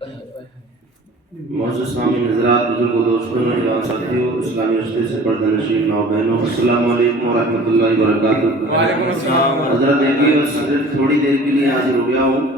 معزز سامعین حضرات، بزرگوں، دوستوں، نوجوان ساتھیوں، اسلامی رشتے سے پردہ نشین ماؤ بہنوں، السلام علیکم ورحمۃ اللہ وبرکاتہ۔ وعلیکم السلام۔ حضرت دیکھیے، بس صرف تھوڑی دیر کے لیے حاضر ہو گیا ہوں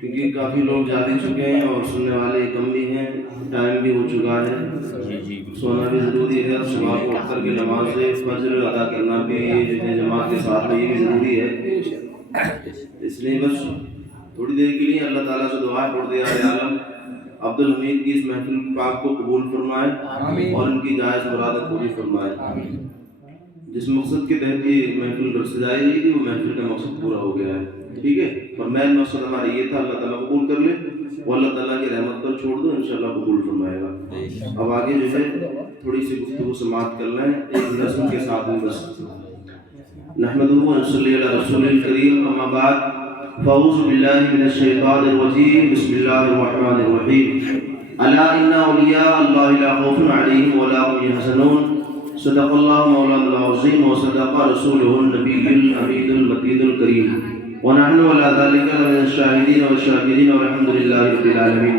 کیونکہ کافی لوگ جا بھی چکے ہیں اور سننے والے کم بھی ہیں، ٹائم بھی ہو چکا ہے، سونا بھی ضروری ہے، صبح کو اٹھ کر کے نماز فجر ادا کرنا بھی جماعت کے ساتھ میں یہ بھی ضروری ہے۔ اس لیے بس تھوڑی دیر کے لیے اللہ تعالیٰ سے دعا پردگار عالم عبد الحمید کی اس محفل پاک کو قبول فرمائے اور ان کی جائز مرادیں پوری فرمائے۔ جس مقصد کے تحت یہ محفل سجائی گئی تھی وہ محفل کا مقصد پورا ہو گیا ہے، ٹھیک ہے، اور مین مقصد ہمارا یہ تھا اللہ تعالیٰ قبول کر لے، وہ اللہ تعالیٰ کی رحمت پر چھوڑ دو، انشاءاللہ قبول فرمائے گا۔ اب آگے جو ہے تھوڑی سی گفتگو سماعت کر لیں ایک نظم کے ساتھ میں بس۔ نحمدہ و نصلی علی رسول الکریم، اما بعد، فاعوذ باللہ من الشیطان الرجیم، بسم اللہ الرحمن الرحیم۔ الا ان اولیاء اللہ لا خوف علیہم ولا هم یحزنون، صدق اللہ مولانا العظیم وصدق رسولہ النبی الامین المتین الکریم، ونحن علی ذلک من الشاہدین والشاکرین والحمد للہ رب العالمین۔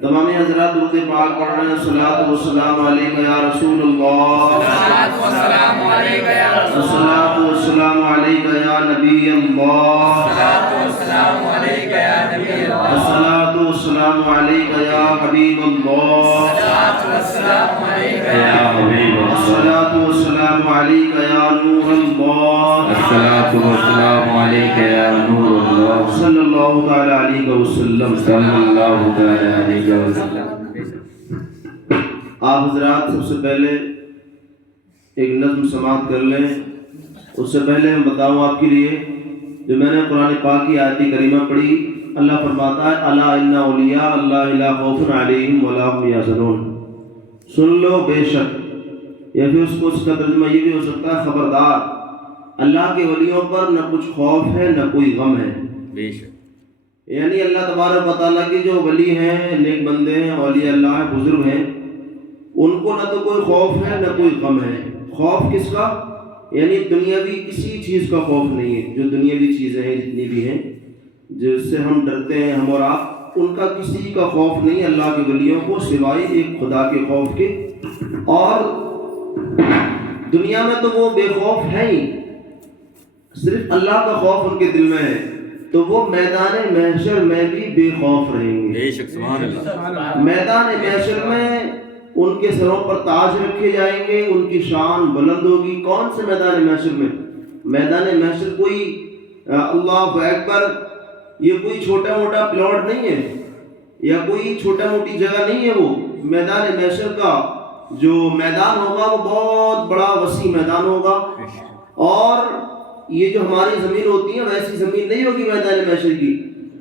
تمام حضرات درود پاک پڑھ رہے ہیں، الصلاۃ والسلام علیک یا رسول اللہ، الصلاۃ والسلام علیک یا رسول اللہ، الصلاۃ والسلام علیک یا نبی اللہ، الصلاۃ والسلام علیک یا نبی اللہ، الصلاۃ والسلام علیک یا حبیب اللہ، الصلاۃ والسلام علیک یا حبیب اللہ، الصلاۃ والسلام علیک یا نور اللہ، الصلاۃ والسلام علیک یا نور اللہ، صلی اللہ تعالی علیہ وسلم۔ صلی اللہ تعالی علیہ وسلم۔ آپ حضرات سب سے پہلے ایک نظم سماعت کر لیں۔ اس سے پہلے میں بتاؤں آپ کے لیے، جو میں نے قرآن پاک کی آیت کریمہ پڑھی، اللہ فرماتا ہے الا ان اولیاء اللہ لا خوف علیہم ولا هم یحزنون، سن لو بے شک، یا پھر اس کا ترجمہ یہ بھی ہو سکتا ہے خبردار، اللہ کے ولیوں پر نہ کچھ خوف ہے نہ کوئی غم ہے۔ بے شک، یعنی اللہ تبارک و تعالیٰ کے جو ولی ہیں، نیک بندے ہیں، اولیاء اللہ ہیں، بزرگ ہیں، ان کو نہ تو کوئی خوف ہے نہ کوئی غم ہے۔ خوف کس کا؟ یعنی دنیاوی کسی چیز کا خوف نہیں ہے، جو دنیاوی چیزیں ہیں جتنی بھی ہیں جس سے ہم ڈرتے ہیں ہم اور آپ، ان کا کسی کا خوف نہیں اللہ کے ولیوں کو، سوائے ایک خدا کے خوف کے۔ اور دنیا میں تو وہ بے خوف ہیں ہی، صرف اللہ کا خوف ان کے دل میں ہے، تو وہ میدان محشر میں بھی بے خوف رہیں گے۔ بے شک، سبحان اللہ۔ میدان محشر میں ان کے سروں پر تاج رکھے جائیں گے، ان کی شان بلند ہوگی۔ کون سے میدان محشر میں؟ میدان محشر کوئی اللہ اکبر، یہ کوئی چھوٹا موٹا پلاٹ نہیں ہے یا کوئی چھوٹا موٹی جگہ نہیں ہے، وہ میدان محشر کا جو میدان ہوگا وہ بہت بڑا وسیع میدان ہوگا، اور یہ جو ہماری زمین ہوتی ہے ویسی زمین نہیں ہوگی میدان محشر کی۔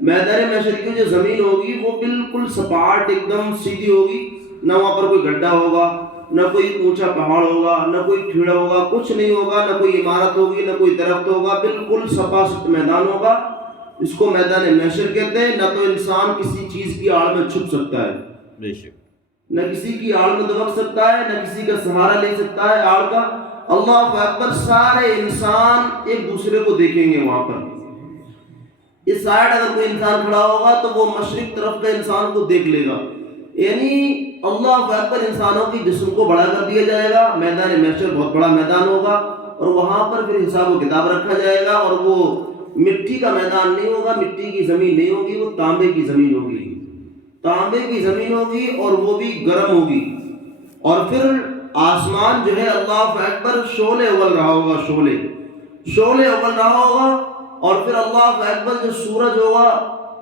میدان محشر کی جو زمین ہوگی وہ بالکل سپاٹ ایک دم سیدھی ہوگی، نہ وہاں پر کوئی گڈھا ہوگا، نہ کوئی اونچا پہاڑ ہوگا، نہ کوئی کھیڑا ہوگا، کچھ نہیں ہوگا، نہ کوئی عمارت ہوگی، نہ کوئی درخت ہوگا، بالکل سپا ست میدان ہوگا۔ اس کو میدان محشر کہتے ہیں۔ نہ تو انسان کسی چیز کی آڑ میں چھپ سکتا ہے، بے شک، نہ کسی کی آڑ میں دبک سکتا ہے، نہ کسی کا سہارا لے سکتا ہے آڑ کا۔ اللہ اکبر، سارے انسان ایک دوسرے کو دیکھیں گے وہاں پر۔ اس سائڈ اگر کوئی انسان کھڑا ہوگا تو وہ مشرق طرف کا انسان کو دیکھ لے گا، یعنی اللہ اکبر، انسانوں کی جسم کو بڑا کر دیا جائے گا۔ میدان محشر بہت بڑا میدان ہوگا، اور وہاں پر پھر حساب و کتاب رکھا جائے گا، اور وہ مٹی کا میدان نہیں ہوگا، مٹی کی زمین نہیں ہوگی، وہ تانبے کی زمین ہوگی، تانبے کی زمین ہوگی، اور وہ بھی گرم ہوگی۔ اور پھر آسمان جو ہے اللہ اکبر شعلے اول رہا ہوگا، شعلے اول رہا ہوگا، اور پھر اللہ اکبر جو سورج ہوگا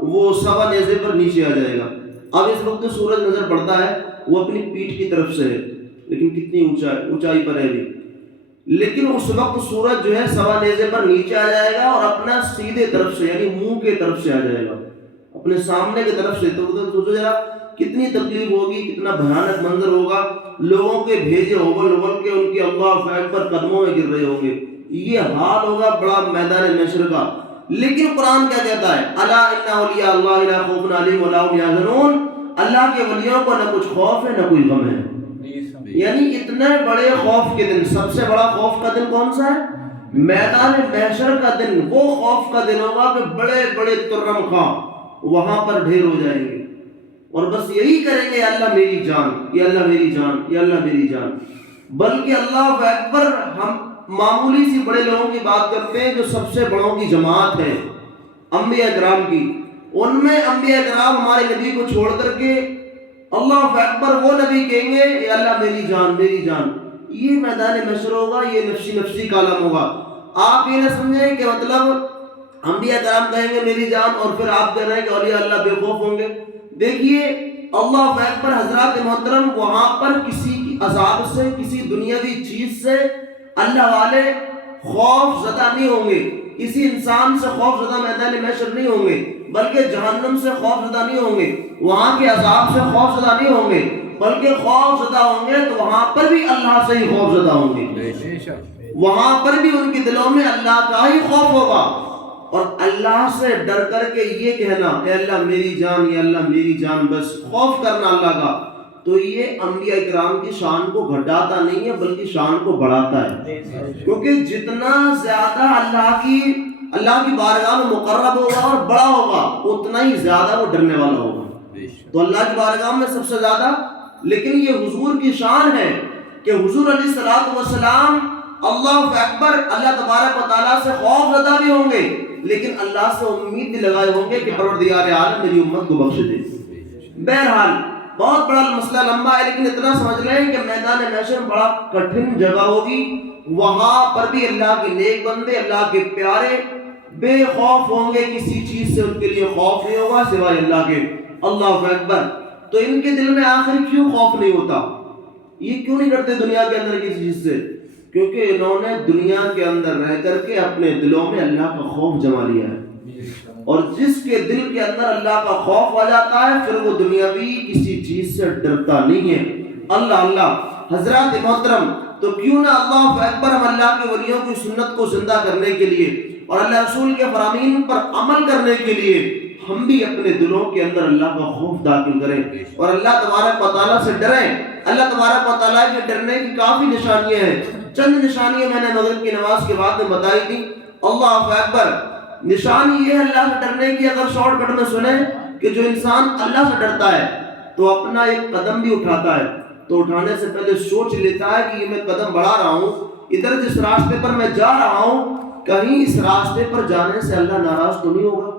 وہ سوا نیزے پر نیچے آ جائے گا۔ اب اس وقت جو سورج نظر پڑتا ہے وہ اپنی پیٹھ کی طرف سے ہے، لیکن کتنی اونچائی پر ہے ابھی، لیکن اس وقت سورج جو ہے سوا نیزے پر نیچے آ جائے گا، اور اپنا سیدھے طرف سے یعنی منہ کے طرف سے آ جائے گا، اپنے سامنے کی طرف سے۔ تو سوچو ذرا کتنی تکلیف ہوگی، کتنا بھیانک منظر ہوگا، لوگوں کے بھیجے ابل ابل کے ان کے اللہ اکبر قدموں میں گر رہے ہوں گے، یہ حال ہوگا بڑا میدان محشر کا۔ لیکن قرآن کیا کہتا ہے؟ الا ان اولیاء اللہ لا خوف علیہم ولا هم یحزنون، اللہ کے ولیوں کو نہ کچھ خوف ہے نہ کوئی غم ہے۔ یعنی اتنے بڑے خوف کے دن، سب سے بڑا خوف کا دن کون سا ہے؟ میدان محشر کا دن۔ وہ خوف کا دن ہوگا کہ بڑے بڑے ترم خواہ وہاں پر ڈھیر ہو جائیں گے اور بس یہی کریں گے یا اللہ میری جان، یا اللہ میری جان، یا اللہ میری جان۔ بلکہ اللہ اکبر، ہم معمولی سی بڑے لوگوں کی بات کرتے ہیں جو سب سے بڑوں کی جماعت ہے انبیاء کرام کی، ان میں انبیاء کرام ہمارے نبی کو چھوڑ کر کے اللہ اکبر وہ نبی کہیں گے اے اللہ میری جان میری جان۔ یہ میدان محشر ہوگا، یہ نفسی نفسی کا عالم ہوگا۔ آپ یہ نہ سمجھیں کہ مطلب انبیاء کرام کہیں گے میری جان اور پھر آپ کہہ رہے ہیں کہ اولیاء اللہ بے خوف ہوں گے۔ دیکھیے اللہ اکبر حضرات محترم، وہاں پر کسی کی عذاب سے، کسی دنیاوی چیز سے اللہ والے خوف زدہ نہیں ہوں گے، کسی انسان سے خوف زدہ میدان محشر نہیں ہوں گے، بلکہ جہنم سے خوف زدہ نہیں ہوں گے، وہاں کے عذاب سے خوف زدہ نہیں ہوں گے، بلکہ خوف زدہ ہوں گے تو وہاں پر بھی اللہ سے ہی خوف زدہ ہوں گے، وہاں پر بھی ان کے دلوں میں اللہ کا ہی خوف ہوگا، اور اللہ سے ڈر کر کے یہ کہنا اے اللہ میری جان، یا اللہ میری جان، بس خوف کرنا اللہ کا، تو یہ انبیاء کرام کی شان کو گھٹاتا نہیں ہے بلکہ شان کو بڑھاتا ہے، کیونکہ جتنا زیادہ اللہ کی بارگاہ میں مقرب ہوگا اور بڑا ہوگا اتنا ہی زیادہ وہ ڈرنے والا ہوگا۔ تو اللہ کی بارگاہ میں سب سے زیادہ، لیکن یہ حضور کی شان ہے کہ حضور علیہ الصلوۃ والسلام اللہ اکبر اللہ تبارک و تعالیٰ سے خوف زدہ بھی ہوں گے، لیکن اللہ سے امید بھی لگائے ہوں گے کہ پروردگار عالم میری امت کو بخش دے۔ بہرحال بہت بڑا مسئلہ لمبا ہے، لیکن اتنا سمجھ لیں کہ میدان محشر بڑا کٹھن جگہ ہوگی، وہاں پر بھی اللہ کے نیک بندے، اللہ کے پیارے بے خوف ہوں گے، کسی چیز سے ان کے لیے خوف نہیں ہوگا سوائے اللہ کے۔ اللہ اکبر۔ تو ان کے دل میں آخر کیوں خوف نہیں ہوتا؟ یہ کیوں نہیں ڈرتے دنیا کے اندر کسی چیز سے؟ کیونکہ انہوں نے دنیا کے اندر رہ کر کے اپنے دلوں میں اللہ کا خوف جما لیا ہے، اور جس کے دل کے اندر اللہ کا خوف آ جاتا ہے پھر وہ دنیاوی کسی چیز سے ڈرتا نہیں ہے۔ اللہ اللہ حضرات محترم، تو کیوں نہ اللہ اکبر ہم اللہ کے ولیوں کی سنت کو زندہ کرنے کے لیے اور اللہ رسول کے فرامین پر عمل کرنے کے لیے ہم بھی اپنے دلوں کے اندر اللہ کا خوف داخل کریں اور اللہ تبارک و تعالیٰ سے ڈریں۔ اللہ تبارک و تعالیٰ کے ڈرنے کی کافی نشانیاں ہیں، چند نشانیاں میں نے مغرب کی نماز کے بعد میں بتائی تھی۔ اللہ اکبر۔ نشانی یہ ہے اللہ سے ڈرنے کی، اگر شارٹ کٹ میں سنیں کہ جو انسان اللہ سے ڈرتا ہے تو اپنا ایک قدم بھی اٹھاتا ہے تو اٹھانے سے پہلے سوچ لیتا ہے کہ یہ میں قدم بڑھا رہا ہوں، ادھر جس راستے پر میں جا رہا ہوں کہیں اس راستے پر جانے سے اللہ ناراض تو نہیں ہوگا،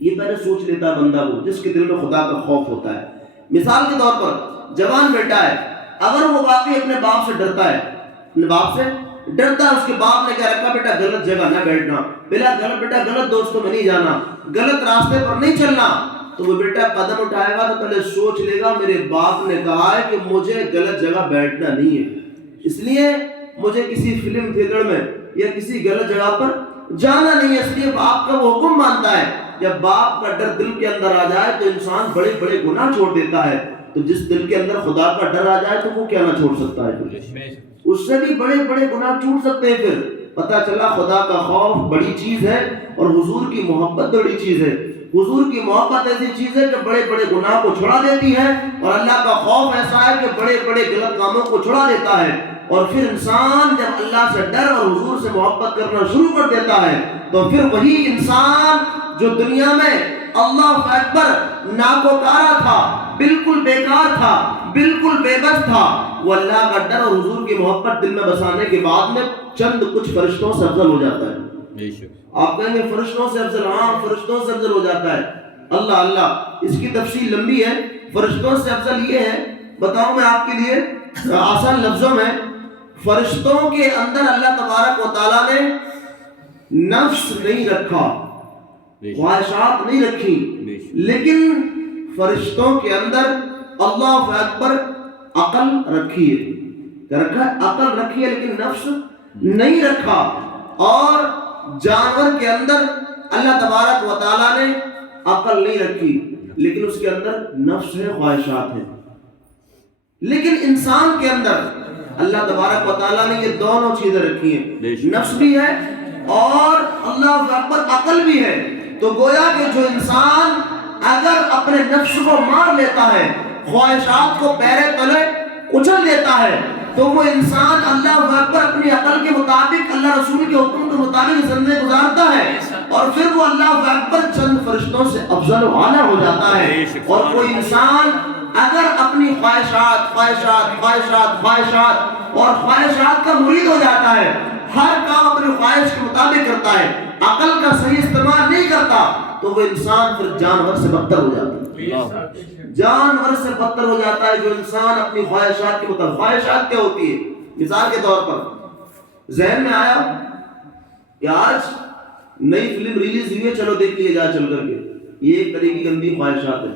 یہ پہلے سوچ لیتا ہے بندہ وہ جس کے دل میں خدا کا خوف ہوتا ہے۔ مثال کے طور پر جوان بیٹا ہے، اگر وہ واقعی اپنے باپ سے ڈرتا ہے، اپنے باپ سے ڈرتا ہے، اس کے باپ نے کہا رکھا بیٹا غلط جگہ نہ بیٹھنا، بیٹا غلط دوستوں میں نہیں جانا، غلط راستے پر نہیں چلنا، تو وہ بیٹا قدم اٹھائے گا تو پہلے سوچ لے گا میرے باپ نے کہا ہے کہ مجھے غلط جگہ بیٹھنا نہیں ہے، اس لیے مجھے کسی فلم تھیٹر میں یا کسی غلط جگہ پر جانا نہیں ہے، اس لیے باپ کا وہ حکم مانتا ہے۔ جب باپ کا ڈر دل کے اندر آ جائے تو انسان بڑے بڑے گناہ چھوڑ دیتا ہے، تو جس دل کے اندر خدا کا ڈر آ جائے تو وہ کیا نہ چھوڑ سکتا ہے، اس سے بھی بڑے بڑے گناہ چھوٹ سکتے ہیں۔ پھر پتہ چلا خدا کا خوف بڑی چیز ہے اور حضور کی محبت بڑی چیز ہے۔ حضور کی محبت ایسی چیز ہے کہ بڑے بڑے گناہ کو چھڑا دیتی ہے، اور اللہ کا خوف ایسا ہے کہ بڑے بڑے غلط کاموں کو چھڑا دیتا ہے، اور پھر انسان جب اللہ سے ڈر اور حضور سے محبت کرنا شروع کر دیتا ہے تو پھر وہی انسان جو دنیا میں اللہ اکبر ناکوکارا تھا، بالکل بیکار تھا، بالکل بے بس تھا، وہ اللہ کا ڈر اور حضور کی محبت دل میں بسانے کے بعد میں چند کچھ فرشتوں سے افضل ہو جاتا ہے۔ آپ کہیں گے فرشتوں سے افضل؟ ہاں، فرشتوں سے افضل ہو جاتا ہے۔ اللہ اللہ، اس کی تفصیل لمبی ہے۔ فرشتوں سے افضل یہ ہے، بتاؤں میں آپ کے لیے آسان لفظوں میں، فرشتوں کے اندر اللہ تبارک و تعالیٰ نے نفس نہیں رکھا، خواہشات نہیں رکھی، لیکن فرشتوں کے اندر اللہ اکبر عقل رکھی ہے، کیا رکھا ہے؟ عقل رکھی ہے، لیکن نفس نہیں رکھا۔ اور جانور کے اندر اللہ تبارک و تعالیٰ نے عقل نہیں رکھی، لیکن اس کے اندر نفس ہے، خواہشات ہے۔ لیکن انسان کے اندر اللہ تبارک و تعالیٰ نے یہ دونوں چیزیں رکھی ہیں، نفس بھی ہے اور اللہ اکبر عقل بھی ہے۔ تو گویا کہ جو انسان اگر اپنے نفس کو مار لیتا ہے، خواہشات کو پیرے تلے کچل دیتا ہے، تو وہ انسان اللہ اکبر اپنی عقل کے مطابق اللہ رسول کے حکم کے مطابق زندگی گزارتا ہے اور پھر وہ اللہ اکبر چند فرشتوں سے افضل و اعلیٰ ہو جاتا ہے. اور کوئی انسان اگر اپنی خواہشات اور خواہشات کا مرید ہو جاتا ہے, ہر کام اپنی خواہش کے مطابق کرتا ہے, عقل کا صحیح استعمال نہیں کرتا, تو وہ انسان پھر جانور سے بدتر ہو جاتا ہے. جانور سے بدتر ہو جاتا ہے جو انسان اپنی خواہشات کے مطابق. خواہشات کیا ہوتی ہے؟ مثال کے طور پر ذہن میں آیا کہ آج نئی فلم ریلیز ہوئی ہے, چلو دیکھ لیے جا چل کر کے, یہ ایک طرح کی گندی خواہشات ہے.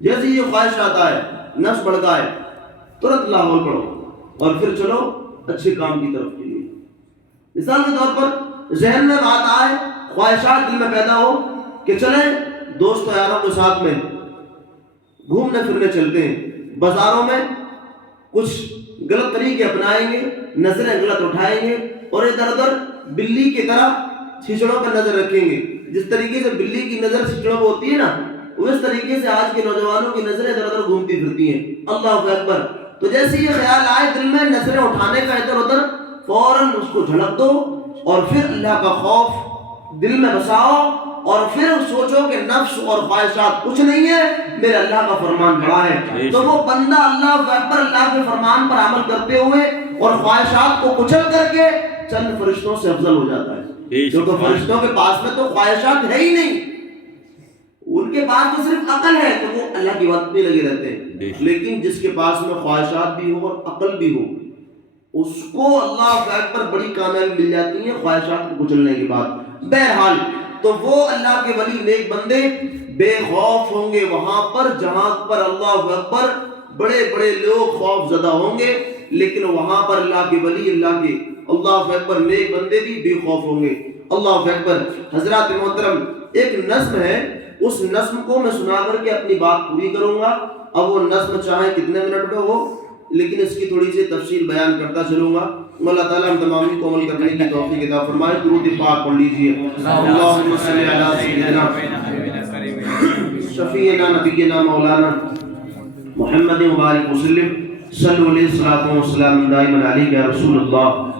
جیسے یہ خواہش آتا ہے, نفس بڑھتا ہے, ترنت لاہور پڑھو اور پھر چلو اچھے کام کی طرف کے لیے. مثال کے طور پر ذہن میں بات آئے, خواہشات دل میں پیدا ہو کہ چلیں دوست یاروں کے ساتھ میں گھومنے پھرنے چلتے ہیں, بازاروں میں کچھ غلط طریقے اپنائیں گے, نظریں غلط اٹھائیں گے اور ادھر ادھر بلی کی طرح چھچڑوں پر نظر رکھیں گے. جس طریقے سے بلی کی نظر چھچڑوں پر ہوتی ہے نا, اس طریقے سے آج کے نوجوانوں کی نظریں ادھر ادھر گھومتی پھرتی ہیں. اللہ اکبر. تو جیسے یہ خیال آئے دل میں نظریں اٹھانے کا ادھر ادھر, فوراً اس کو جھڑک دو اور پھر اللہ کا خوف دل میں بساؤ اور پھر سوچو کہ نفس اور خواہشات کچھ نہیں ہے, میرے اللہ کا فرمان بڑا ہے. تو وہ بندہ اللہ اکبر اللہ کے فرمان پر عمل کرتے ہوئے اور خواہشات کو کچل کر کے چند فرشتوں سے افضل ہو جاتا ہے. کیونکہ فرشتوں کے پاس میں تو خواہشات ہے ہی نہیں, ان کے پاس تو صرف عقل ہے, تو وہ اللہ کی بات میں لگے رہتے ہیں. لیکن جس کے پاس میں خواہشات بھی ہو اور عقل بھی ہو, اس کو اللہ اکبر بڑی کامیابی مل جاتی ہے خواہشات کو کچلنے کے بعد. بہرحال تو وہ اللہ کے ولی نیک بندے بے خوف ہوں گے وہاں پر جہاں پر اللہ اکبر بڑے بڑے لوگ خوف زدہ ہوں گے, لیکن وہاں پر اللہ کے ولی اللہ اکبر نیک بندے بھی بے خوف ہوں گے. اللہ اکبر. حضرات محترم, ایک نظم ہے, اس نظم کو میں سنا کر کے اپنی بات پوری کروں گا. اب وہ نظم چاہے کتنے منٹ میں ہو, لیکن اس کی تھوڑی سی تفصیل بیان کرتا چلوں گا. اللہ تعالیٰ ہم تمام کو عمل کرنے کی توفیق عطا فرمائے. درود پاک پڑھ لیجیے. اللہم صلی علی سیدنا شفیعنا نبینا مولانا محمد مبارک وسلم صلی اللہ علیہ وسلم دائما علیہ یا رسول اللہ.